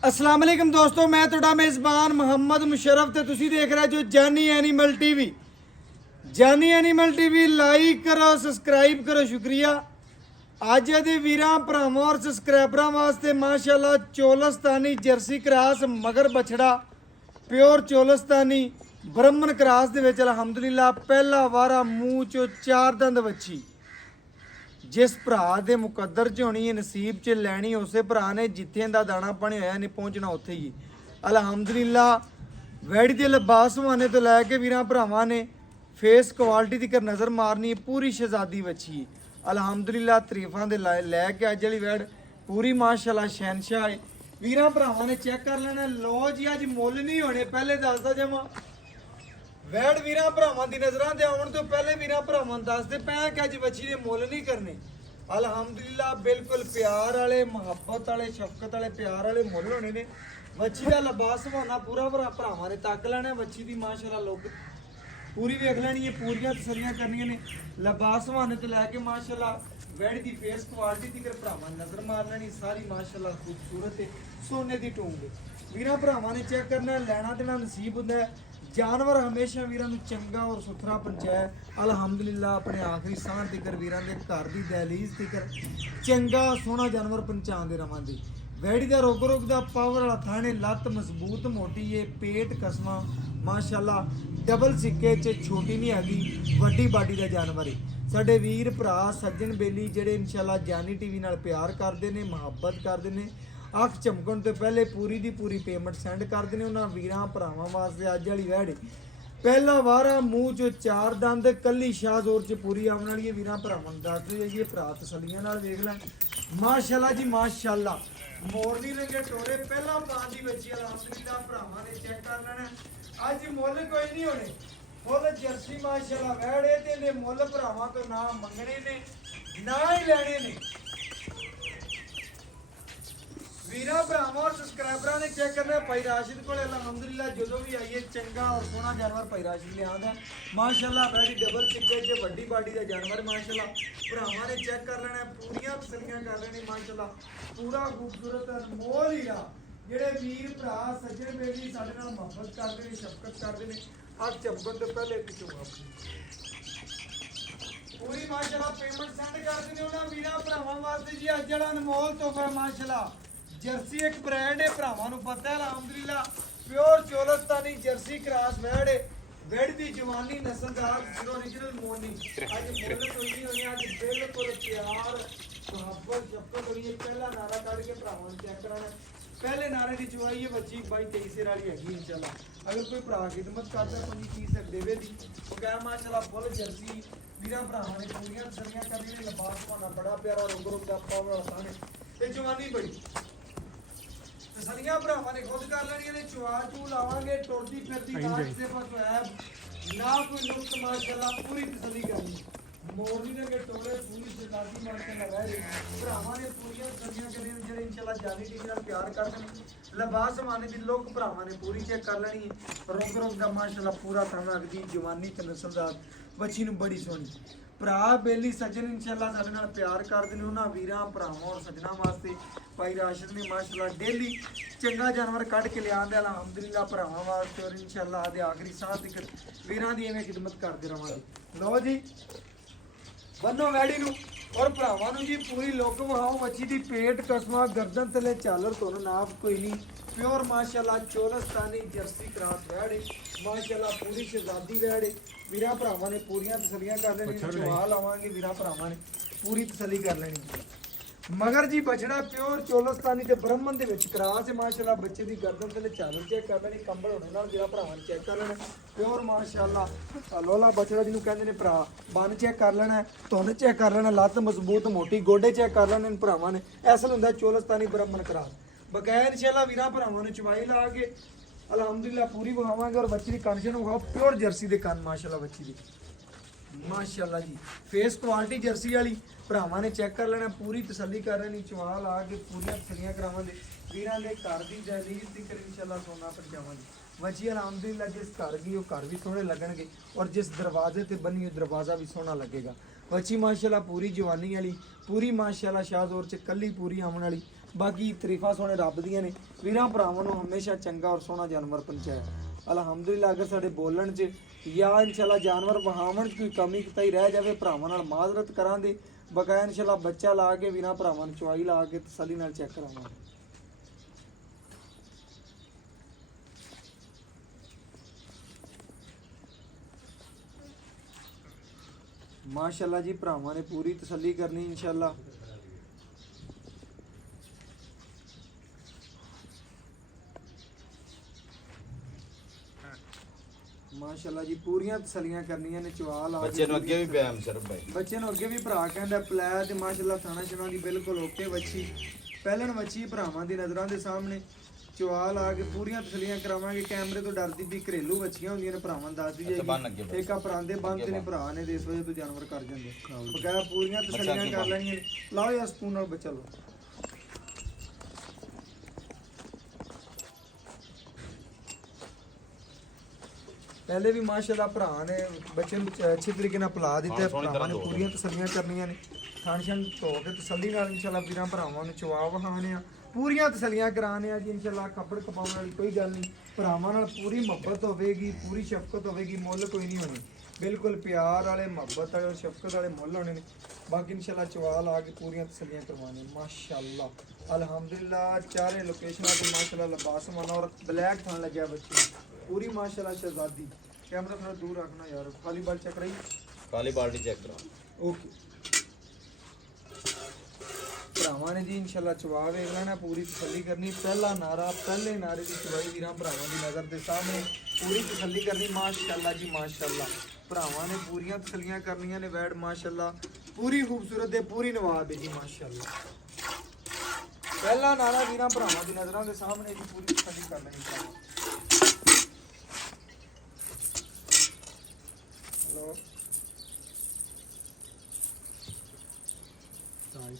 अस्सलाम वालेकुम दोस्तों, मैं ਤੁਹਾਡਾ मेज़बान मोहम्मद मुशर्रफ ਤੇ ਤੁਸੀਂ ਦੇਖ ਰਹੇ ਜੋ ਜਾਨੀ ਐਨੀਮਲ ਟੀਵੀ। ਜਾਨੀ ਐਨੀਮਲ ਟੀਵੀ ਲਾਈਕ ਕਰੋ, ਸਬਸਕ੍ਰਾਈਬ ਕਰੋ, ਸ਼ੁਕਰੀਆ। ਅੱਜ ਦੇ ਵੀਰਾਂ ਭਰਾਵਾਂ ਔਰ ਸਬਸਕ੍ਰਾਈਬਰਾਂ ਵਾਸਤੇ ਮਾਸ਼ਾਅੱਲਾ ਚੋਲਸਤਾਨੀ ਜਰਸੀ ਕ੍ਰਾਸ ਮਗਰ ਬਛੜਾ ਪਿਓਰ ਚੋਲਸਤਾਨੀ ਬ੍ਰਾਹਮਣ ਕ੍ਰਾਸ ਦੇ ਵਿੱਚ ਅਲਹਮਦੁਲਿਲਾ ਪਹਿਲਾ ਵਾਰਾ ਮੂੰਹ ਚੋਂ ਚਾਰ ਦੰਦ ਵੱਛੀ। जिस भरा के मुकद्दर च होनी है, नसीब च लैनी, उस भरा ने जिथे का दाना पानी होया ने पहुँचना उत्थे ही। अलहमदुलिल्ला वैड़ी के लिबास वाने तो लैके वीरां भरावां ने फेस क्वालिटी तक नज़र मारनी, पूरी शहजादी बची। अलहमदुलिल्ला तरीफां दे लैके अज वाली वैड़ पूरी माशाअल्लाह शहनशाह है। वीरां भरावां ने चेक कर लेना। लो जी अज मुल नहीं होने, पहले दसदा जमा वैड़ वीरां भरावां दी नज़रां ते आउण तो पहले वीरां भरावां दसदे पै कि अज बच्ची दे मुल नहीं करने। अलहमदुलिल्ला बिल्कुल प्यार वाले, मुहब्बत वाले, शफकत वाले, प्यार वाले मुल होने ने। बच्ची का लिबास बहाना पूरा भरावां ने तक लेना। बच्ची की माशाअल्लाह लुक पूरी वेख लैनी है, पूरियां तसल्लियां करनियां ने। लिबास बहाने तो लैके माशाअल्लाह वैड़ की फेस क्वालिटी तक भरावां नज़र मार लैनी। सारी माशाअल्लाह खूबसूरत है, सोने की टूंग। वीरां भरावां ने चेक करना, लैना देना नसीब हुंदा है। जानवर हमेशा वीरां नूं चंगा और सुथरा पहुंचाए। अलहमदुलिल्ला अपने आखिरी सांह तक वीरां दे घर दी दहलीज तक चंगा सोहना जानवर पहुंचाते रवांगे। वैड़ी दा रोग दा पावर वाला थाने, लत्त मजबूत मोटी है, पेट कसमा माशाअल्लाह डबल सिक्के च छोटी नहीं हैगी, वड्डी बाडी दा जानवर है। साडे वीर भरा सज्जन बेली जिहड़े इंशाअल्लाह जानी टीवी नाल प्यार करदे ने, मुहब्बत करदे ने, अख चमकण तो पहले पूरी दी पूरी पेमेंट सेंड करते हैं। उन्होंने वीरां भरावां वास्ते अज वाली वैड़ पहला वारा मूँह चो चार दंद कली शाहजोर च पूरी आने वाली है। वीरां भरावां दसदे जाइए, भरा तसलियां नाल वेख लैण। माशाअल्लाह जी माशाअल्लाह, मोरनी रंगे टोरे पहला पान दी बच्ची। अलहमदुलिल्लाह भरावां ने चेक कर लेना। अज मुल कोई नहीं होने, फुल जर्सी माशाअल्लाह वैड़ है ते मुल भरावां तो ना मंगने ने ना ही लैने ने। वीरां भरावां और सबसक्राइबरां ने चेक करना भाई राशिद को अलहमदुलिल्लाह जो भी आइए चंगा और सोहना जानवर भाई राशिद लिया माशाअल्लाह। बैठी डबल सिक्के च वड्डी बाडी का जानवर माशाअल्लाह। भरावां ने चेक कर लेना, पूरियां तसल्लियां कर लेनी माशाअल्लाह। पूरा खूबसूरत अनमोल हीरा जेडे वीर भरा सज्जन बेली साडे नाल मुहब्बत करदे ने, शफकत करदे ने। अज चमकण तो पहले पिछों पूरी माशाअल्लाह पेमेंट सेंड कर देने उन्हां वीरां भरावां वास्ते जी। अज जड़ा अनमोल तोहफा माशाअल्लाह। जर्सी एक ब्रांड है, भरावां नूं पता है अलहमदुलिल्लाह प्योर चोलस्तानी जर्सी क्रॉस वैड़ है। वैड़ दी जवानी नस्लदार ओरिजिनल मोनी। अज मुल कोई नहीं होनी, अज बिल्कुल प्यार मुहब्बत शफकत होनी है। पहला नारा कढ़ के भरावां नूं चेक कराना। पहले नारे की चुवाई है बच्ची 22-23 सिर वाली हैगी इंशाअल्लाह। अगर कोई भरा खिदमत करता कोई चीज़ तक देवे दी वो कह माशाअल्लाह फुल जर्सी वीरां भरावां ने पूरियां तसल्लियां करनी। लिबास पाना बड़ा प्यारा, रोग रोग दा पावर खाने ते जवानी बड़ी तसलियां भरावां ने खुद कर लेनी ने। चुआ चू लावांगे टुरदी फिरदी नाच से ना कोई नुक्स माशाअल्लाह पूरी तसली करनी। मोरनी ने टोले पूरी शहजादी मार के लगा रही। भरावां ने पूरियां तसलियां करनी जेडे इंशाअल्लाह जानी टीवी नाल प्यार करदे। लिबास माने दी लोग भरावां ने पूरी चेक कर लेनी। रोग रोग दा माशाअल्लाह पूरा थाना अगदी जवानी ते नस्लदार बच्ची नूं बड़ी सोहनी। भरा बेली सज्जन इंशाअल्लाह साडे नाल प्यार करदे ने। उन्हां वीरां भरावां और सज्जनां वास्ते भाई राशिद ने माशाअल्लाह डेली चंगा जानवर कढ़ के लिया अलहमदुलिल्लाह भरावां वास्ते। और इंशाअल्लाह आदे आखिरी साह तक वीरां दी इवें खिदमत करदे रहांगे। लो जी बन्नो वैड़ी नूं और भरावां नूं जी पूरी लुक वहाओ। बच्ची दी पेट कसमा गर्दन थले झालर तुहानूं नाप कोई नहीं। प्योर माशाअल्लाह चोलस्तानी जर्सी क्रॉस वैड़ है माशाअल्लाह। पूरी शहजादी वैड़ है। वीरां भरावां ने पूरियां तसल्लियां कर लेनी। चुहा लावांगे वीरां भरावां ने पूरी तसल्ली कर लेनी। मगर जी बछड़ा प्योर चोलस्तानी ते ब्राह्मण दे विच क्रॉस है माशाअल्लाह। बच्चे दी गर्दन ते झालर चेक कर लेनी, कंबल होने नाल वीरां भरावां ने चेक कर लेना। प्योर माशाअल्लाह लोला बछड़ा जिन्हों कहंदे ने भरा बन चेक कर लेना, धुन चेक कर लेना, लत्त मजबूत मोटी, गोडे चेक कर लेने भरावां ने। असल हुंदा चोलस्तानी ब्राह्मण क्रॉस। बकाया इंशाअल्लाह वीरां भरावां ने चवाई ला के अलहमदुलिल्लाह पूरी विखावांगे। और बच्ची दी कंडीशन विखाओ प्योर जर्सी दे कन माशाअल्लाह बच्ची दी माशाअल्लाह जी। फेस क्वालिटी जर्सी वाली भरावां ने चेक कर लेना, पूरी तसल्ली कर लेनी। चुहा ला के पूरियां तसल्लियां करावांगे। वीरां दे घर दी दहलीज तक इंशाअल्लाह सोना पहुंचावांगे। बच्ची अलहमदुलिल्लाह जिस घर गई वो घर भी सोहने लगणगे और जिस दरवाजे ते बनी हो दरवाज़ा भी सोहना लगेगा। बच्ची माशाअल्लाह पूरी जवानी वाली, पूरी माशाअल्लाह शाहजोर च कली पूरी आवन वाली। ਬਾਕੀ ਤਾਰੀਫਾਂ ਸੋਹਣੇ ਰੱਬ ਦੀਆਂ ਨੇ। ਵੀਰਾਂ ਭਰਾਵਾਂ ਨੂੰ ਹਮੇਸ਼ਾ ਚੰਗਾ ਔਰ ਸੋਹਣਾ ਜਾਨਵਰ ਪਹੁੰਚਾਇਆ। ਅਲਹਮਦੁਲਿਲਾ ਅਗਰ ਸਾਡੇ ਬੋਲਣ 'ਚ ਜਾਂ ਇਨਸ਼ਾਅੱਲਾ ਜਾਨਵਰ ਵਹਾਵਣ 'ਚ ਕੋਈ ਕਮੀ ਕਿਤਾਈ ਰਹਿ ਜਾਵੇ ਭਰਾਵਾਂ ਨਾਲ ਮਾਜ਼ਰਤ ਕਰਾਂਗੇ। ਬਕਾਇਆ ਇਨਸ਼ਾਅੱਲਾ ਬੱਚਾ ਲਾ ਕੇ ਵੀਰਾਂ ਭਰਾਵਾਂ ਨੂੰ ਚਵਾਈ ਲਾ ਕੇ ਤਸੱਲੀ ਨਾਲ ਚੈੱਕ ਕਰਾਵਾਂਗੇ। ਮਾਸ਼ਾਅੱਲਾ ਜੀ ਭਰਾਵਾਂ ਨੇ ਪੂਰੀ ਤਸੱਲੀ ਕਰਨੀ ਇਨਸ਼ਾਅੱਲਾ। ਮਾਸ਼ਾਅੱਲਾ ਜੀ ਪੂਰੀਆਂ ਤਸੱਲੀਆਂ ਕਰਨੀਆਂ ਨੇ। ਚਵਾਲ ਆ ਬੱਚੇ ਨੂੰ ਅੱਗੇ ਵੀ ਪਿਆ ਮਸ਼ਰਫ ਭਾਈ, ਬੱਚੇ ਨੂੰ ਅੱਗੇ ਵੀ ਭਰਾ ਕਹਿੰਦਾ ਪਲੈ ਤੇ ਮਾਸ਼ਾਅੱਲਾ ਥਾਣਾ ਸ਼ਨਾ ਦੀ ਬਿਲਕੁਲ ਓਕੇ ਵੱਛੀ ਪਹਿਲਣ ਵੱਛੀ ਭਰਾਵਾਂ ਦੀ ਨਜ਼ਰਾਂ ਦੇ ਸਾਹਮਣੇ। ਚਵਾਲ ਆ ਕੇ ਪੂਰੀਆਂ ਤਸੱਲੀਆਂ ਕਰਾਵਾਂਗੇ। ਕੈਮਰੇ ਤੋਂ ਡਰਦੀ ਵੀ ਘਰੇਲੂ ਵੱਛੀਆਂ ਹੁੰਦੀਆਂ ਨੇ ਭਰਾਵਾਂ ਦੱਸ ਦੀ ਜਾਏਗੀ। ਇੱਕ ਆ ਪਰਾਂਦੇ ਬੰਦ ਨੇ ਭਰਾ ਨੇ ਇਸ ਵਜ੍ਹਾ ਤੋਂ ਜਾਨਵਰ ਕਰ ਜਾਂਦੇ ਬਕਾਇਆ ਪੂਰੀਆਂ ਤਸੱਲੀਆਂ ਕਰ ਲੈਣੀਆਂ। ਲਾਓ ਯਾਰ ਸਪੂਨ ਨਾਲ ਬੱਚਾ ਲਓ। ਪਹਿਲੇ ਵੀ ਮਾਸ਼ਾਅੱਲਾ ਭਰਾ ਨੇ ਬੱਚੇ ਨੂੰ ਅੱਛੇ ਤਰੀਕੇ ਨਾਲ ਪਲਾ ਦਿੱਤਾ। ਭਰਾਵਾਂ ਨੇ ਪੂਰੀਆਂ ਤਸੱਲੀਆਂ ਕਰਨੀਆਂ ਨੇ। ਥਣ ਛਣ ਧੋ ਕੇ ਤਸੱਲੀ ਨਾਲ ਇਨਸ਼ਾਅੱਲਾ ਵੀਰਾਂ ਭਰਾਵਾਂ ਨੂੰ ਚਵਾ ਵਹਾਣੇ ਆ। ਪੂਰੀਆਂ ਤਸੱਲੀਆਂ ਕਰਾਣੇ ਆ ਜੀ ਇਨਸ਼ਾਅੱਲਾ। ਖੱਬੜ ਕਪਾਉਣ ਵਾਲੀ ਕੋਈ ਗੱਲ ਨਹੀਂ। ਭਰਾਵਾਂ ਨਾਲ ਪੂਰੀ ਮੁਹੱਬਤ ਹੋਵੇਗੀ, ਪੂਰੀ ਸ਼ਫਕਤ ਹੋਵੇਗੀ। ਮੁੱਲ ਕੋਈ ਨਹੀਂ ਹੋਣੀ। ਬਿਲਕੁਲ ਪਿਆਰ ਵਾਲੇ ਮੁਹੱਬਤ ਵਾਲੇ ਸ਼ਫਕਤ ਵਾਲੇ ਮੁੱਲ ਹੋਣੇ ਨੇ। ਬਾਕੀ ਇਨਸ਼ਾਅੱਲਾ ਚਵਾ ਲਾ ਕੇ ਪੂਰੀਆਂ ਤਸੱਲੀਆਂ ਕਰਵਾਉਣੀਆਂ ਮਾਸ਼ਾਅੱਲਾ। ਅਲਹਮਦੁਲਿਲਾ ਚਾਰੇ ਲੋਕੇਸ਼ਨਾਂ ਤੇ ਮਾਸ਼ਾਅੱਲਾ ਲਿਬਾਸ ਮਾਨਾ ਔਰ ਬਲੈਕ ਥਣ ਲੱਗਿਆ ਬੱਚੇ पूरी माशाल्लाह शहजादी। कैमरा थोड़ा दूर रखना यार। खाली बाल चेक रही, खाली बाल्टी चेक करा। ओके भरावां ने जी इंशाल्लाह चवा वेख लेना। पूरी तसल्ली करनी। पहला नारा पहले नारे की चवाई वीरां भरावां दी नज़र दे सामने पूरी तसल्ली करनी। माशाल्लाह जी माशाल्लाह भरावां ने पूरियां तसल्लियां करनियां ने। वैड माशाल्लाह पूरी खूबसूरत है, पूरी नवाब है जी माशाल्लाह। पहला नारा वीरां भरावां दी नज़रां दे सामने जी पूरी तसल्ली कर लेनी चाहिए।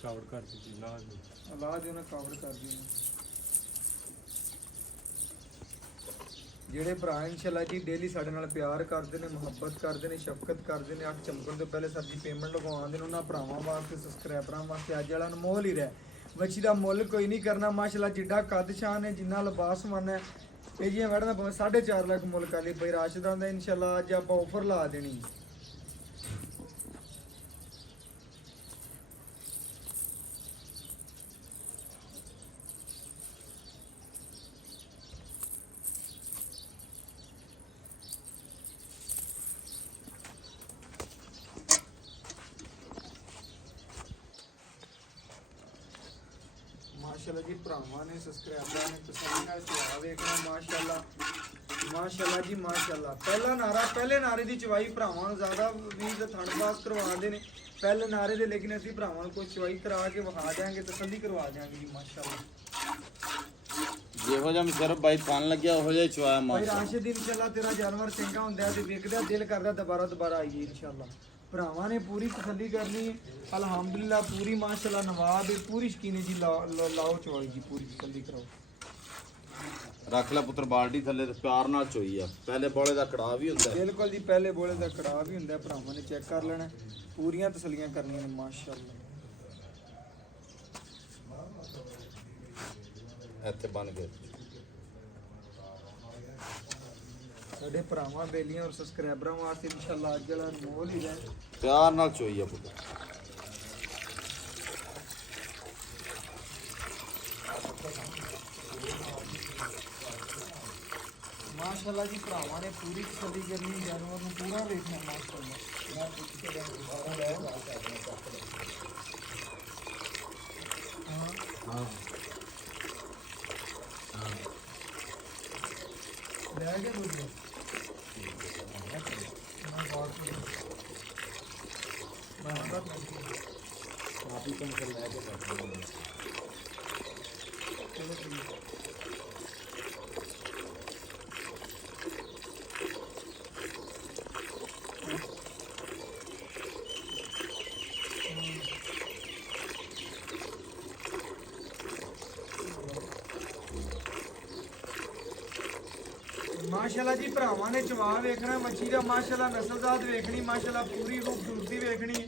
कवर कर दी ला दे ना कवर कर दी। ਜਿਹੜੇ ਭਰਾ ਇਨਸ਼ਾਅੱਲਾ ਜੀ ਡੇਲੀ ਸਾਡੇ ਨਾਲ ਪਿਆਰ ਕਰਦੇ ਨੇ, ਮੁਹੱਬਤ ਕਰਦੇ ਨੇ, ਸ਼ਫਕਤ ਕਰਦੇ ਨੇ, ਅੱਖ ਚਮਕਣ ਤੋਂ ਪਹਿਲੇ ਸਾਡੀ ਪੇਮੈਂਟ ਲਗਵਾਉਂਦੇ ਨੇ, ਉਹਨਾਂ ਭਰਾਵਾਂ ਵਾਸਤੇ ਸਬਸਕ੍ਰਾਈਬਰਾਂ ਵਾਸਤੇ ਅੱਜ ਵਾਲਾ ਅਨਮੋਲ ਹੀ ਰਹਿ। ਵੱਛੀ ਦਾ ਮੁੱਲ ਕੋਈ ਨਹੀਂ ਕਰਨਾ ਮਾਸ਼ਾਅੱਲਾ। ਜਿੱਡਾ ਕੱਦ ਸ਼ਾਨ ਹੈ, ਜਿੰਨਾ ਲਿਬਾਸ ਮਨ ਹੈ, ਇਹ ਜੀਆਂ ਮੈਡਮ ਭਾਵੇਂ 4.5 ਲੱਖ ਮੁੱਲ ਕਰ ਲਈ ਬਈ ਰਾਸ਼ਦਾਂ ਦਾ ਇਨਸ਼ਾਅੱਲਾ। ਅੱਜ ਆਪਾਂ ਆਫਰ ਲਾ ਦੇਣੀ। माशाल्लाह जी भरावां ने सब्सक्राइबर ने तसल्ली नाल चवा वेखना। माशाल्लाह माशाल्लाह जी माशाल्लाह। पहला नारा पहले नारे की चवाई भरावां नूं ज़्यादा भी थणबाज करवाते हैं पहले नारे दे, लेकिन असीं भरावां नूं कोई चवाई करा के विखा देंगे, तसल्ली करवा देंगे जी माशाल्लाह। ਜਿਹੋ ਜਿਹਾ ਮਸ਼ਰਫ ਭਾਈ ਪਨ ਲੱਗਿਆ ਉਹੋ ਜਿਹਾ ਚਵਾਇਆ भाई ਮਾਸ਼ਾ राशिद इंशाल्लाह तेरा जानवर चंगा हुंदा है ते वेखदा दिल करदा दोबारा आईए इंशाल्लाह। भरावां ने पूरी तसल्ली करनी है अल्हम्दुलिल्लाह। पूरी माशाल्लाह नवाब है, पूरी शकीनी जी लाओ चवाई जी पूरी तसल्ली कराओ। ਰੱਖ ਲੈ ਪੁੱਤਰ ਬਾਲਟੀ ਥੱਲੇ ਤੇ ਪਿਆਰ ਨਾਲ ਚੋਈ ਆ। ਪਹਿਲੇ ਬੋਲੇ ਦਾ ਕੜਾਹ ਵੀ ਹੁੰਦਾ बिल्कुल जी पहले बोले दा कड़ाह भी हुंदा है। भरावां ने चेक कर लेना, पूरियां तसल्लियां करनियां ने माशाल्लाह। ਇੱਥੇ ਬਣ ਗਏ। ਸਾਡੇ ਭਰਾਵਾਂ ਬੇਲੀਆਂ ਔਰ ਸਬਸਕ੍ਰਾਈਬਰਾਂ ਵਾਸਤੇ ਇਨਸ਼ਾਅੱਲਾ ਅੱਜ ਵਾਲਾ ਅਨਮੋਲ ਹੀ ਹੈ। ਪਿਆਰ ਨਾਲ ਚੋਈ ਆ ਪੁੱਤਰ। माशाल्लाह जी भरावां ने पूरी तसल्ली करनी। जानवर ਨੂੰ ਪੂਰਾ ਵੇਖਣਾ माशाल्लाह। मैं पुछ के दोबारा ले हां ले के दूसरे मैं बहुत आप ही कम कर ले के चलो ठीक है। माशाल्लाह जी भरावां ने चवा वेखना। मच्छी का माशाल्लाह नस्लजात वेखनी। माशाल्लाह पूरी खूबसूरती वेखनी।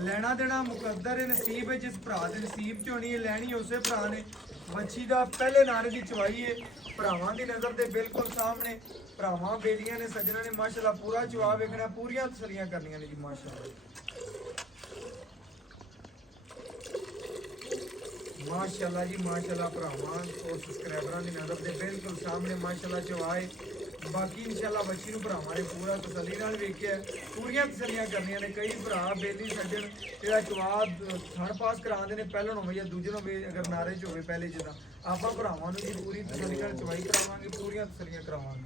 ਲੈਣਾ ਦੇਣਾ ਮੁਕੱਦਰ ਹੈ, ਨਸੀਬ ਹੈ, ਜਿਸ ਭਰਾ ਦੇ ਨਸੀਬ ਚ ਹੋਣੀ ਹੈ ਲੈਣੀ ਉਸੇ ਭਰਾ ਨੇ। ਬੱਚੀ ਦਾ ਪਹਿਲੇ ਨਾਰੇ ਦੀ ਚਵਾਈ ਹੈ, ਭਰਾਵਾਂ ਦੀ ਨਜ਼ਰ ਦੇ ਬਿਲਕੁਲ ਸਾਹਮਣੇ। ਭਰਾਵਾਂ ਬੇਲੀਆਂ ਨੇ ਸੱਜਣਾ ਨੇ ਮਾਸ਼ਾਅੱਲਾ ਪੂਰਾ ਜਵਾਬ ਵੇਖਣਾ, ਪੂਰੀਆਂ ਤਸੱਲੀਆਂ ਕਰਨੀਆਂ ਨੇ ਜੀ ਮਾਸ਼ਾਅੱਲਾ। ਮਾਸ਼ਾਅੱਲਾ ਜੀ ਮਾਸ਼ਾਅੱਲਾ ਭਰਾਵਾਂ ਔਰ ਸਬਸਕ੍ਰਾਈਬਰਾਂ ਦੀ ਨਜ਼ਰ ਦੇ ਬਿਲਕੁਲ ਸਾਹਮਣੇ ਮਾਸ਼ਾਅੱਲਾ ਚਵਾਏ। ਬਾਕੀ ਇਨਸ਼ਾਅੱਲਾ ਬੱਚੀ ਨੂੰ ਭਰਾਵਾਂ ਨੇ ਪੂਰਾ ਤਸੱਲੀ ਨਾਲ ਵੇਖਿਆ, ਪੂਰੀਆਂ ਤਸੱਲੀਆਂ ਕਰਨੀਆਂ ਨੇ। ਕਈ ਭਰਾ ਬੇਲੀ ਸੱਜਣ ਜਿਹੜਾ ਜਵਾਬ ਥਣ ਪਾਸ ਕਰਾਉਂਦੇ ਨੇ, ਪਹਿਲਾਂ ਹੋਵੇ ਜਾਂ ਦੂਜੇ ਹੋਵੇ, ਅਗਰ ਨਾਰੇ 'ਚ ਹੋਵੇ ਪਹਿਲੇ ਜਿੱਦਾਂ ਆਪਾਂ ਭਰਾਵਾਂ ਨੂੰ ਜੀ ਪੂਰੀ ਤਸੱਲੀ ਨਾਲ ਚਵਾਈ ਕਰਾਵਾਂਗੇ, ਪੂਰੀਆਂ ਤਸੱਲੀਆਂ ਕਰਾਵਾਂਗੇ।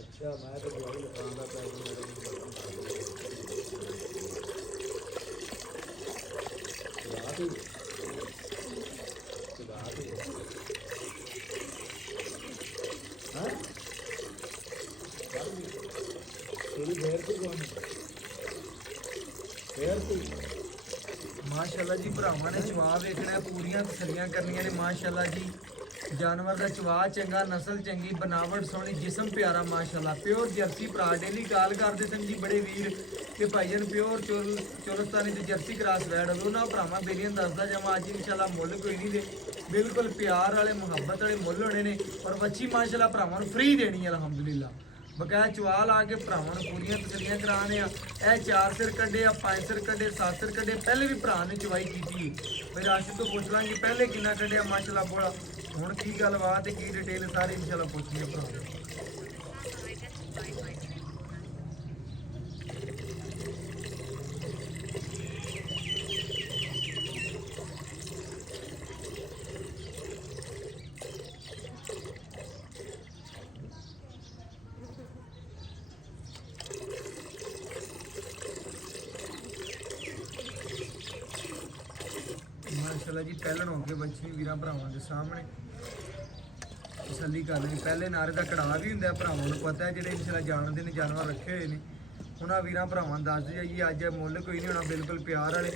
अच्छा मैं तो दवाई लगाऊंगा ਮਾਸ਼ਾਅੱਲਾ ਜੀ ਭਰਾਵਾਂ ਨੇ ਜਵਾਬ ਵੇਖਣਾ, ਪੂਰੀਆਂ ਤਸੱਲੀਆਂ ਕਰਨੀਆਂ ਨੇ ਮਾਸ਼ਾਅੱਲਾ ਜੀ। ਜਾਨਵਰ ਦਾ ਚਵਾ ਚੰਗਾ, ਨਸਲ ਚੰਗੀ, ਬਨਾਵਟ ਸੋਹਣੀ, ਜਿਸਮ ਪਿਆਰਾ ਮਾਸ਼ਾਅੱਲਾ। ਪਿਓਰ ਜਰਸੀ ਭਰਾ ਡੇਲੀ ਕਾਲ ਕਰਦੇ ਸਨ ਜੀ ਬੜੇ ਵੀਰ ਕਿ ਭਾਈਜਨ ਪਿਓਰ ਚੋਲਸਤਾਨੀ ਤੇ ਜਰਸੀ ਕਰਾਸ ਵੈੜ ਉਹਨਾਂ ਭਰਾਵਾਂ ਬੇਲੀਆਂ ਦੱਸਦਾ ਜਾਵਾਂ। ਅੱਜ ਇਨਸ਼ਾਅੱਲਾ ਮੁੱਲ ਕੋਈ ਨਹੀਂ ਦੇ, ਬਿਲਕੁਲ ਪਿਆਰ ਵਾਲੇ ਮੁਹੱਬਤ ਵਾਲੇ ਮੁੱਲ ਹੋਣੇ ਨੇ। ਔਰ ਬੱਚੀ ਮਾਸ਼ਾਅੱਲਾ ਭਰਾਵਾਂ ਨੂੰ ਫ੍ਰੀ ਦੇਣੀ ਹੈ ਅਲਹਮਦੁਲਿਲਾ। ਬਕਾਇਆ ਚਵਾ ਲਾ ਕੇ ਭਰਾਵਾਂ ਨੂੰ ਪੂਰੀਆਂ ਤਸੱਲੀਆਂ ਕਰਾਣੇ ਆ। ਇਹ 4 ਸਿਰ ਕੱਢੇ ਆ, 5 ਸਿਰ ਕੱਢੇ, 7 ਸਿਰ ਕੱਢੇ। ਪਹਿਲੇ ਵੀ ਭਰਾ ਨੇ ਚਵਾਈ ਕੀਤੀ ਹੈ, ਰਾਸ਼ਿਦ ਤੋਂ ਪੁੱਛ ਲਾਂਗੇ ਪਹਿਲੇ ਕਿੰਨਾ ਕੱਢਿਆ ਮਾਸ਼ਾਅੱਲਾ ਬੋਲਾ। ਹੁਣ ਕੀ ਗੱਲਬਾਤ ਹੈ, ਕੀ ਡਿਟੇਲ ਸਾਰੀ ਇਨਸ਼ਾਅੱਲਾ ਪੁੱਛਣੀ ਹੈ ਭਰਾ। ਮਾਸ਼ਾਅੱਲਾ ਜੀ ਪਹਿਲਣ ਹੋ ਕੇ ਬੱਚੀ ਵੀਰਾਂ ਭਰਾਵਾਂ ਦੇ ਸਾਹਮਣੇ ਤਸੱਲੀ ਕਰ ਲੈਣੀ। ਪਹਿਲੇ ਨਾਰੇ ਦਾ ਕੜਾਹ ਵੀ ਹੁੰਦਾ, ਭਰਾਵਾਂ ਨੂੰ ਪਤਾ ਹੈ ਜਿਹੜੇ ਇਨਸ਼ਾਅੱਲਾ ਜਾਣਦੇ ਨੇ, ਜਾਨਵਰ ਰੱਖੇ ਹੋਏ ਨੇ। ਉਹਨਾਂ ਵੀਰਾਂ ਭਰਾਵਾਂ ਨੂੰ ਦੱਸ ਜਾਈਏ ਅੱਜ ਮੁੱਲ ਕੋਈ ਨਹੀਂ ਹੋਣਾ, ਬਿਲਕੁਲ ਪਿਆਰ ਵਾਲੇ।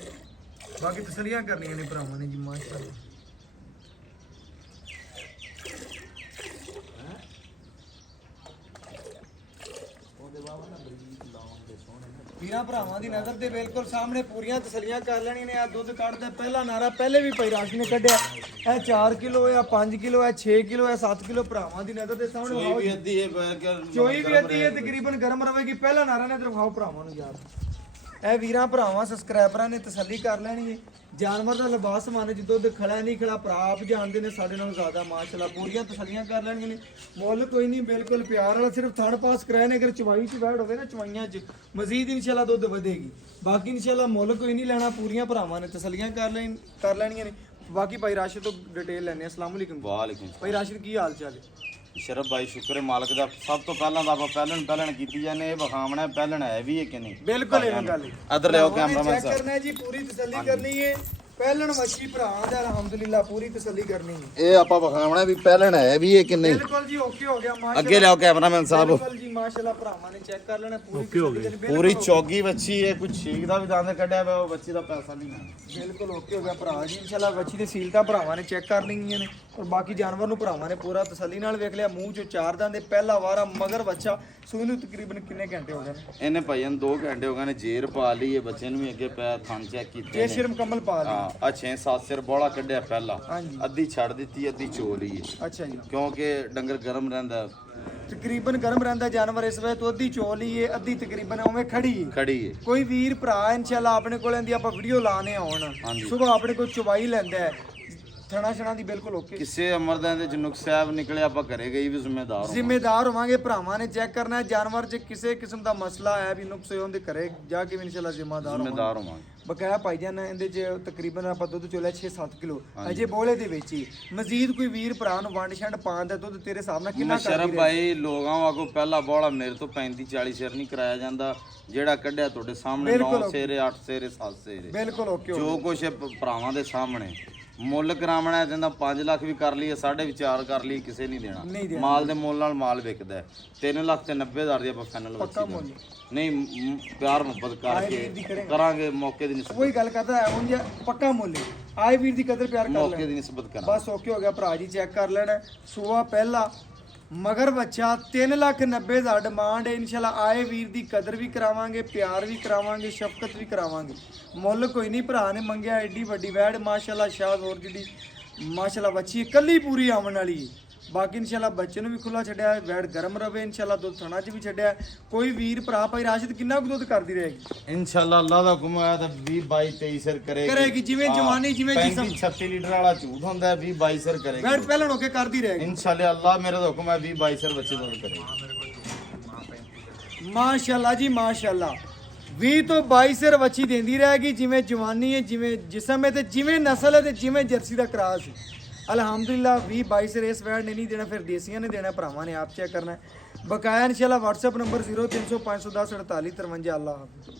ਬਾਕੀ ਤਸੱਲੀਆਂ ਕਰਨੀਆਂ ਨੇ ਭਰਾਵਾਂ ਨੇ ਜੀ ਮਾਸ਼ਾਅੱਲਾ। ਵੀਰਾਂ ਭਰਾਵਾਂ ਦੀ ਨਜ਼ਰ ਦੇ ਬਿਲਕੁਲ ਸਾਹਮਣੇ ਪੂਰੀਆਂ ਤਸੱਲੀਆਂ ਕਰ ਲੈਣੀਆਂ ਨੇ। ਆ ਦੁੱਧ ਕੱਢਦਾ ਪਹਿਲਾ ਨਾਰਾ ਪਹਿਲੇ ਵੀ ਭਾਈ ਰਾਸ਼ ਨੇ ਕੱਢਿਆ। ਇਹ 4 ਕਿਲੋ ਹੈ, 5 ਕਿਲੋ ਹੈ, 6 ਕਿਲੋ ਹੈ, 7 ਕਿਲੋ ਭਰਾਵਾਂ ਦੀ ਨਜ਼ਰ ਦੇ ਸਾਹਮਣੇ ਚੋਈ ਵੀ ਅੱਧੀ ਹੈ, ਚੋਈ ਵੀ ਅੱਧੀ ਹੈ, ਤਕਰੀਬਨ ਗਰਮ ਰਵੇਗੀ। ਪਹਿਲਾ ਨਾਰਾ ਨੇ ਦਿਖਾਓ ਭਰਾਵਾਂ ਨੂੰ ਯਾਰ। ਇਹ ਵੀਰਾਂ ਭਰਾਵਾਂ ਸਬਸਕ੍ਰਾਈਬਰਾਂ ਨੇ ਤਸੱਲੀ ਕਰ ਲੈਣੀ ਹੈ। ਜਾਨਵਰ ਦਾ ਲਿਬਾਸ ਮਨ ਚ ਦੁੱਧ ਖੜਾ ਨਹੀਂ ਖੜਾ ਭਰਾ ਆਪ ਜਾਣਦੇ ਨੇ ਸਾਡੇ ਨਾਲੋਂ ਜ਼ਿਆਦਾ ਮਾਸ਼ਾਅੱਲਾ। ਪੂਰੀਆਂ ਤਸੱਲੀਆਂ ਕਰ ਲੈਣਗੇ ਨੇ, ਮੁੱਲ ਕੋਈ ਨਹੀਂ, ਬਿਲਕੁਲ ਪਿਆਰ ਵਾਲਾ। ਸਿਰਫ ਥਣ ਪਾਸ ਕਰਾਏ ਨੇ, ਅਗਰ ਚਵਾਈ ਚ ਬੈਠ ਹੋਵੇ ਨਾ, ਚਵਾਈਆਂ ਚ ਮਜ਼ੀਦ ਇਨਸ਼ਾਅੱਲਾ ਦੁੱਧ ਵਧੇਗੀ। ਬਾਕੀ ਇਨਸ਼ਾਅੱਲਾ ਮੁੱਲ ਕੋਈ ਨਹੀਂ ਲੈਣਾ, ਪੂਰੀਆਂ ਭਰਾਵਾਂ ਨੇ ਤਸੱਲੀਆਂ ਕਰ ਲੈਣੀਆਂ ਨੇ। ਬਾਕੀ ਭਾਈ ਰਾਸ਼ਿਦ ਤੋਂ ਡਿਟੇਲ ਲੈਣੇ। ਅਸਲਾਮ ਅਲੈਕੁਮ। ਵਾਲੇਕੁਮ ਭਾਈ ਰਾਸ਼ਿਦ ਕੀ ਹਾਲ ਚਾਲ ਹੈ? ਸ਼ਰਫ ਭਾਈ ਸ਼ੁਕਰ ਹੈ ਮਾਲਕ ਦਾ। ਸਭ ਤੋਂ ਪਹਿਲਾਂ ਤਾਂ ਆਪਾਂ ਪਹਿਲਣ ਕੀਤੀ ਜਾਂਦੇ, ਇਹ ਵਿਖਾਵਣਾ ਪਹਿਲਣ ਹੈ ਵੀ ਹੈ ਕਿ ਨਹੀਂ। ਬਿਲਕੁਲ ਇਹ ਗੱਲ ਹੈ। ਅਦਰ ਲਿਆਓ ਕੈਮਰਾਮੈਨ ਚੈੱਕ ਕਰਨਾ ਹੈ ਜੀ, ਪੂਰੀ ਤਸੱਲੀ ਕਰਨੀ ਹੈ। ਪਹਿਲਣ ਮੱਛੀ ਭਰਾ ਦਾ ਅਲਹਮਦੁਲਿਲਾ ਪੂਰੀ ਤਸੱਲੀ ਕਰਨੀ ਹੈ। ਇਹ ਆਪਾਂ ਵਿਖਾਵਣਾ ਵੀ ਪਹਿਲਣ ਹੈ ਵੀ ਹੈ ਕਿ ਨਹੀਂ। ਬਿਲਕੁਲ ਜੀ ਓਕੇ ਹੋ ਗਿਆ ਮਾਸ਼ਾਅੱਲਾ। ਅੱਗੇ ਲਿਆਓ ਕੈਮਰਾਮੈਨ ਸਾਹਿਬ। ਬਿਲਕੁਲ ਜੀ ਮਾਸ਼ਾਅੱਲਾ ਭਰਾਵਾਂ ਨੇ ਚੈੱਕ ਕਰ ਲੈਣਾ ਪੂਰੀ ਤਸੱਲੀ ਕਰਨੀ। ਪੂਰੀ ਚੌਗੀ ਬੱਚੀ ਹੈ, ਕੁਝ ਛੀਕ ਦਾ ਵੀ ਦੰਦ ਕੱਢਿਆ ਹੋਇਆ, ਉਹ ਬੱਚੀ ਦਾ ਪੈਸਾ ਨਹੀਂ ਲੈਣਾ। ਬਿਲਕੁਲ ਓਕੇ ਹੋ ਗਿਆ ਭਰਾ ਜੀ। ਇਨਸ਼ਾਅੱਲਾ ਬੱਚੀ ਦੀ ਸੀਲ ਤਾਂ ਭਰਾਵਾਂ ਨੇ ਚੈੱਕ ਕਰ ਲਈਆਂ ਨੇ। ਔਰ ਬਾਕੀ ਜਾਨਵਰ ਨੂੰ ਭਰਾਵਾਂ ਨੇ ਪੂਰਾ ਤਸੱਲੀ ਨਾਲ ਵੇਖ ਲਿਆ। ਮੂੰਹ ਚੋਂ 4 ਦੰਦ, ਪਹਿਲਾ ਵਾਰਾ ਮਗਰ ਬੱਚਾ। ਸੂਈ ਨੂੰ ਤਕਰੀਬਨ ਕਿੰਨੇ ਘੰਟੇ ਹੋ ਗਏ ਨੇ? ਇਹਨੇ ਭਾਈਨ 2 ਘੰਟੇ ਹੋ ਗਏ ਨੇ। ਜੇਰ ਪਾ ਲਈ ਹੈ ਬੱਚੇ ਨੂੰ ਵੀ, ਅੱਗੇ ਪੈਰ ਥਣ ਚੈੱਕ ਕੀਤੇ ਇਹ ਸਿਰ ਮੁਕੰਮਲ ਪਾ ਲਈ। ਹਾਂ ਆ 6-7 ਸਿਰ ਬੋਲਾ ਕੱਢਿਆ ਪਹਿਲਾਂ, ਹਾਂਜੀ। ਅੱਧੀ ਛੱਡ ਦਿੱਤੀ, ਅੱਧੀ ਚੋ ਲਈ ਹੈ, ਅੱਛਾ ਜੀ। ਕਿਉਂਕਿ ਡੰਗਰ ਗਰਮ ਰਹਿੰਦਾ, ਤਕਰੀਬਨ ਗਰਮ ਰਹਿੰਦਾ ਜਾਨਵਰ। ਇਸ ਵੇਲੇ ਤੋਂ ਅੱਧੀ ਚੋ ਲਈ ਹੈ, ਅੱਧੀ ਤਕਰੀਬਨ ਉਵੇਂ ਖੜੀ ਹੈ। ਖੜੀ ਹੈ। ਕੋਈ ਵੀਰ ਭਰਾ ਇਨਸ਼ਾਅੱਲਾ ਆਪਣੇ ਕੋਲ ਆਂਦੀ ਆਪਾਂ ਵੀਡੀਓ ਲਾਣੇ ਆਉਣ, ਹਾਂਜੀ। ਸੁਬਾਹ ਆਪਣੇ ਕੋਲ ਚਵਾਈ ਲੈਂਦਾ ਹੈ, ਥਣਾ ਛਣਾ ਦੀ ਬਿਲਕੁਲ ਓਕੇ। ਕਿਸੇ ਅਮਰਦਾਂ ਦੇ ਚ ਨੁਕਸਾਬ ਨਿਕਲੇ, ਆਪਾਂ ਘਰੇ ਗਈ ਵੀ ਜ਼ਿੰਮੇਦਾਰ ਹਾਂ। ਜ਼ਿੰਮੇਦਾਰ ਹੋਵਾਂਗੇ। ਭਰਾਵਾਂ ਨੇ ਚੈੱਕ ਕਰਨਾ ਹੈ ਜਾਨਵਰ 'ਚ ਕਿਸੇ ਕਿਸਮ ਦਾ ਮਸਲਾ ਹੈ ਵੀ ਨੁਕਸ ਹੋਏ ਉਹਦੇ ਘਰੇ ਜਾ ਕੇ ਵੀ ਇਨਸ਼ਾਅੱਲਾ ਜ਼ਿੰਮੇਦਾਰ ਹੋਵਾਂਗੇ। ਬਕਾਇਆ ਭਾਈਜਾਨ ਇਹਦੇ 'ਚ ਤਕਰੀਬਨ ਆਪਾਂ ਦੁੱਧ ਚੋਲਿਆ 6-7 ਕਿਲੋ ਅਜੇ ਬੋਲੇ ਦੇ ਵਿੱਚ ਹੀ। ਮਜ਼ੀਦ ਕੋਈ ਵੀਰ ਭਰਾ ਨੂੰ ਵੰਡ ਛੰਡ ਪਾਉਣ ਦਾ ਦੁੱਧ ਤੇਰੇ ਹਿਸਾਬ ਨਾਲ ਕਿੰਨਾ ਸ਼ਰਫ ਭਾਈ ਲੋਕਾਂ ਵਾਂਗੂ ਪਹਿਲਾ ਬੋਲਾ ਮੇਰੇ ਤੋਂ 35-40 ਸਿਰ ਨਹੀਂ ਕਰਾਇਆ ਜਾਂਦਾ। ਜਿਹੜਾ ਕੱਢਿਆ ਤੁਹਾਡੇ ਸਾਹਮਣੇ 9 ਸੇਰੇ, 8 ਸੇਰੇ, 7 ਸੇਰੇ, ਬਿਲਕੁਲ ਓਕੇ। ਜੋ ਕੁਛ ਭਰਾਵਾਂ ਦੇ ਸਾਹਮਣੇ ਮੁੱਲ ਕਰਾਵਣਾ ਹੈ ਕਹਿੰਦਾ 5 ਲੱਖ ਵੀ ਕਰ ਲਈਏ 4.5 ਕਰ ਲਈ ਕਿਸੇ ਨਹੀਂ ਨਹੀਂ ਦੇਣਾ ਦੇਣਾ। ਮਾਲ ਦੇ ਮੁੱਲ ਨਾਲ ਮਾਲ ਵਿਕਦਾ ਹੈ 3 ਲੱਖ ਤੇ 90,000 ਦੀ ਆਪਾਂ ਫਾਈਨਲ ਪੱਕਾ ਬੱਚੀ ਮੁੱਲ। ਨਹੀਂ ਪਿਆਰ ਮੁਹੱਬਤ ਆਏ ਵੀਰ ਦੀ ਕਰਕੇ ਕਰਾਂਗੇ। ਕਰਾਂਗੇ ਮੌਕੇ ਦੀ ਨਿਸਬਤ ਉਹੀ ਗੱਲ ਕਰਦਾ ਹੈ ਉਂਝ ਪੱਕਾ ਮੁੱਲ ਹੈ। ਆਏ ਵੀਰ ਦੀ ਕਦਰ ਪਿਆਰ ਕਰ ਮੌਕੇ ਲੈ ਦੀ ਨਿਸਬਤ ਕਰਾਂਗੇ ਬਸ ਓਕੇ ਹੋ ਗਿਆ ਭਰਾ ਜੀ ਚੈੱਕ ਕਰ ਲੈਣਾ ਸੂਆ ਪਹਿਲਾ ਮਗਰ ਬੱਚਾ 3,90,000 ਡਿਮਾਂਡ ਹੈ ਇਨਸ਼ਾਅੱਲਾ ਆਏ ਵੀਰ ਦੀ ਕਦਰ ਵੀ ਕਰਾਵਾਂਗੇ ਪਿਆਰ ਵੀ ਕਰਾਵਾਂਗੇ ਸ਼ਫਕਤ ਵੀ ਕਰਾਵਾਂਗੇ ਮੁੱਲ ਕੋਈ ਨਹੀਂ ਭਰਾ ਨੇ ਮੰਗਿਆ ਐਡੀ ਵੱਡੀ ਵੈੜ ਮਾਸ਼ਾਅੱਲਾ ਸ਼ਾਹਜ਼ੋਰ ਜਿਹੜੀ ਮਾਸ਼ਾਅੱਲਾ ਬੱਚੀ ਇਕੱਲੀ ਪੂਰੀ ਆਉਣ ਵਾਲੀ ਹੈ ਬਾਕੀ ਇਨਸ਼ਾਅੱਲਾ ਬੱਚੇ ਨੂੰ ਵੀ ਖੁੱਲਾ ਛੱਡਿਆ ਹੈ, ਵੈੜ ਗਰਮ ਰਵੇ ਇਨਸ਼ਾਅੱਲਾ ਦੁੱਧ ਥਣਾ 'ਚ ਵੀ ਛੱਡਿਆ ਹੈ। ਕੋਈ ਵੀਰ ਭਰਾ ਭਾਈ ਰਾਸ਼ਿਦ ਕਿੰਨਾ ਕੁ ਦੁੱਧ ਕਰਦੀ ਰਹੇਗੀ ਇਨਸ਼ਾਅੱਲਾ ਅੱਲਾਹ ਦਾ ਹੁਕਮ ਹੋਇਆ ਤਾਂ 20 22 23 ਸਿਰ ਕਰੇਗੀ, ਜਿਵੇਂ ਜਵਾਨੀ, ਜਿਵੇਂ ਜਿਸਮ। 36 ਲੀਟਰ ਵਾਲਾ ਝੂਠ ਹੁੰਦਾ ਹੈ 20 22 ਸਿਰ ਕਰੇਗੀ ਵੈੜ ਪਹਿਲਾਂ ਹੋ ਕੇ ਕਰਦੀ ਰਹੇਗੀ ਇਨਸ਼ਾਅੱਲਾ ਅੱਲਾਹ ਮੇਰਾ ਤਾਂ ਹੁਕਮ ਹੈ 20 22 ਸਿਰ ਬੱਚੇ ਦੁੱਧ ਕਰੇਗੀ ਮਾਸ਼ਾਅੱਲਾ ਜੀ ਮਾਸ਼ਾਅੱਲਾ 20 ਤੋਂ 22 ਸਿਰ ਵੱਛੀ ਦਿੰਦੀ ਰਹੇਗੀ ਜਿਵੇਂ ਜਵਾਨੀ ਹੈ ਜਿਵੇਂ ਜਿਸਮ ਹੈ ਤੇ ਜਿਵੇਂ ਨਸਲ ਹੈ ਤੇ ਜਿਵੇਂ ਜਰਸੀ ਦਾ ਕਰਾਸ ਹੈ ਅਲਹਮਦੁਲਿਲਾ 20 22 ਸਿਰ ਇਸ ਵੈੜ ਨੇ ਨਹੀਂ ਦੇਣਾ ਫਿਰ ਦੇਸੀਆਂ ਨੇ ਦੇਣਾ ਭਰਾਵਾਂ ਨੇ ਆਪ ਚੈੱਕ ਕਰਨਾ ਹੈ। ਬਕਾਇਆ ਇਨਸ਼ਾਅੱਲਾ WhatsApp ਨੰਬਰ 0300 510 48 53 ਅੱਲਾਹ ਹਾਫਿਜ਼।